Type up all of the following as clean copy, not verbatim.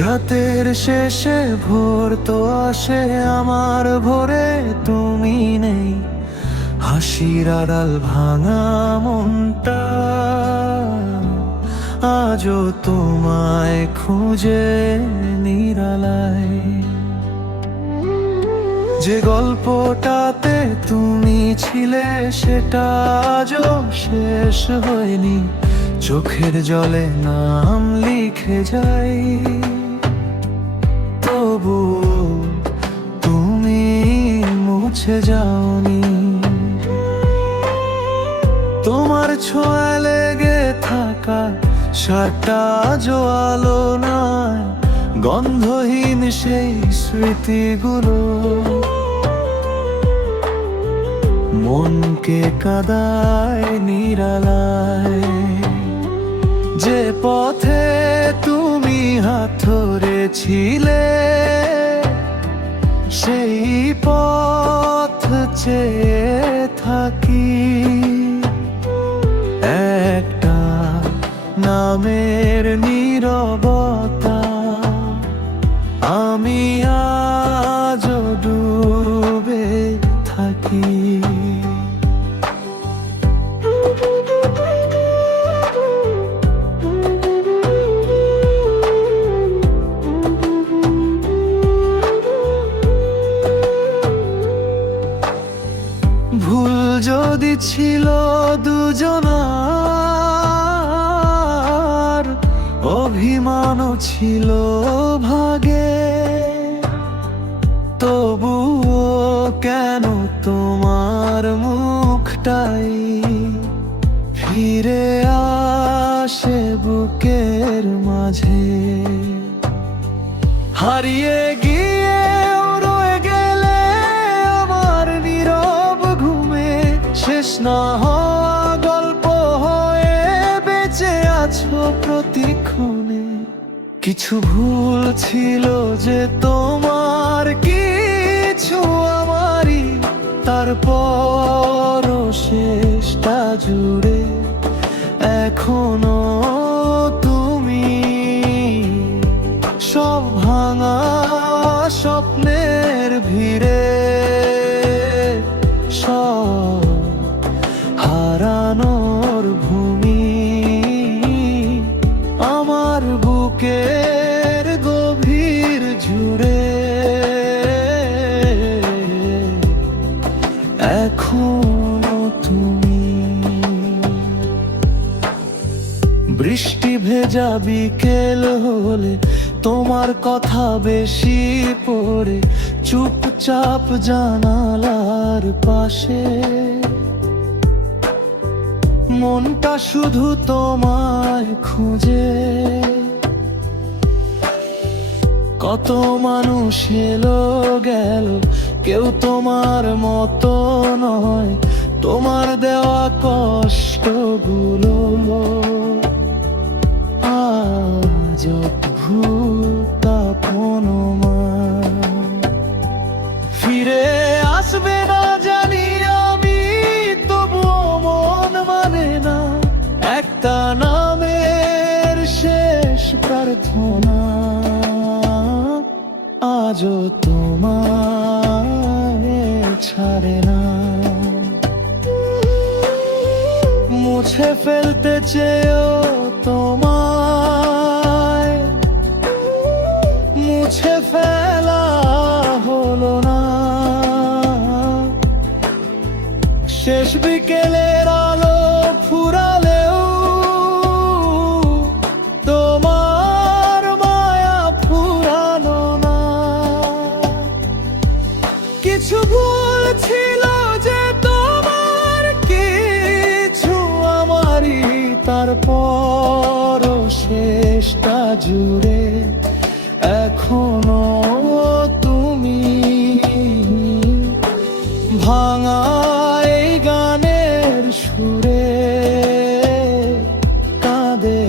রাতের শেষে ভোর তো আসে, আমার ভোরে তুমি নেই। হাসির আড়াল ভাঙা মনটা আজও তোমায় খুঁজে নিরালায়। যে গল্পটাতে তুমি ছিলে সেটা আজও শেষ হয়নি। চোখের জলে নাম লিখে যাই, তবু তুমি মুছে যাওনি। তোমার ছোঁয়া লেগে থাকা সাতটা জোয়ালো নয়, গন্ধহীন সেই স্মৃতিগুলো মনকে কাঁদায় নিরালায়। যে পথে তুমি হাত ধরেছিলে সেই পথ চেয়ে থাকি। একটা নামের নীরবতা আমি আজও ডুবে থাকি। ভুল যদি ছিল দুজনার, অভিমানও ছিল ভাগে, তবুও কেন তোমার মুখটাই ফিরে আসে বুকের মাঝে। হারিয়ে গিয়ে রয়ে গেলে আমার নীরব ঘুমে, শেষ না হওয়া গল্প হয়ে বেঁচে আছো প্রতিক্ষণে। কিছু ভুল ছিল যে তোমার, কিছু আমারই, তারপরও শেষটা জুড়ে এখনো তুমি। সব ভাঙা স্বপ্নের ভিড়ে, সব হারানোর ভূমি আমার বুকের গভীর জুড়ে এখনো তুমি। বৃষ্টি ভেজা বিকেল হলে তোমার কথা বেশি পড়ে, চুপচাপ জানালার পাশে মনটা শুধু তোমায় খুঁজে। কত মানুষ এলো গেল, কেউ তোমার মতো নয়। তোমার দেওয়া কষ্টগুলো আজ অদ্ভুত আপনমান। ফিরে আসবে না জানি আমি, তবুও মন মানে না। একটা নামের শেষ প্রার্থনা আজও তোমায় ছাড়ে না। মুছে ফেলতে চেয়েও তোমায় মুছে ফেলা হলো না। শেষ বিকেলের আলো ফুরালেও তোমার মায়া ফুরালো না। কিছু ভুল ছিল যে তোমার, কিছু আমারই, তারপরও শেষটা জুড়ে এখনো তুমি। ভাঙা এই গানের সুরে কাঁদে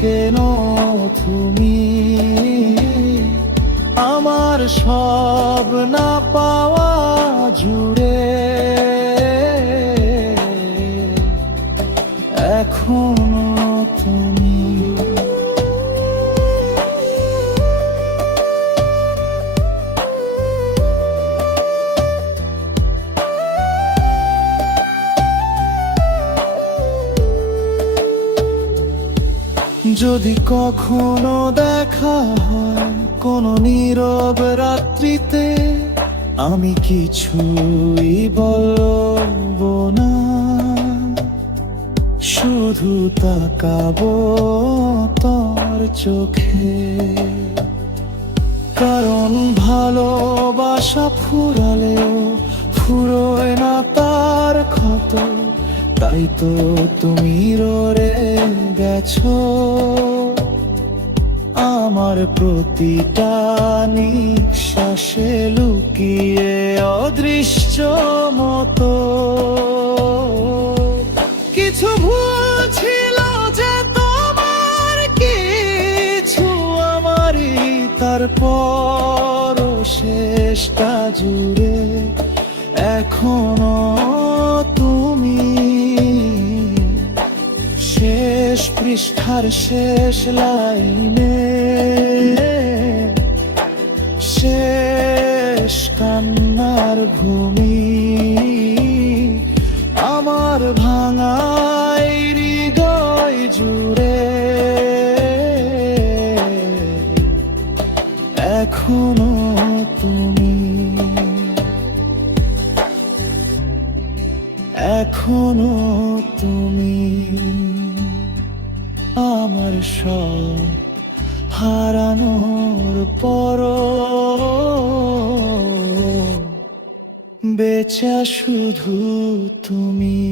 কেন তুমি। আমার সব না পাওয়া জুড়ে এখনো তুমি। যদি কখনো দেখা হয় কোনো নীরব রাত্রিতে, আমি কিছুই বলবো না, শুধু তাকাবো তোর চোখে। কারণ ভালোবাসা ফুরালেও ফুরোয় না তার ক্ষত, তাই তো তুমি রয়ে গেছো আমার প্রতিটা নিঃশ্বাসে লুকিয়ে অদৃশ্য মতো। কিছু ভুল ছিল যে তোমার, কিছু আমারই, তারপর শেষটা জুড়ে এখনো তুমি শেষ পৃষ্ঠার শেষ লাইনে, শেষ কান্নার ভূমি। আমার ভাঙাই হৃদয় জুড়ে এখনো তুমি, এখনো তুমি। আমার সব হারানোর পরও বেঁচে শুধু তুমি।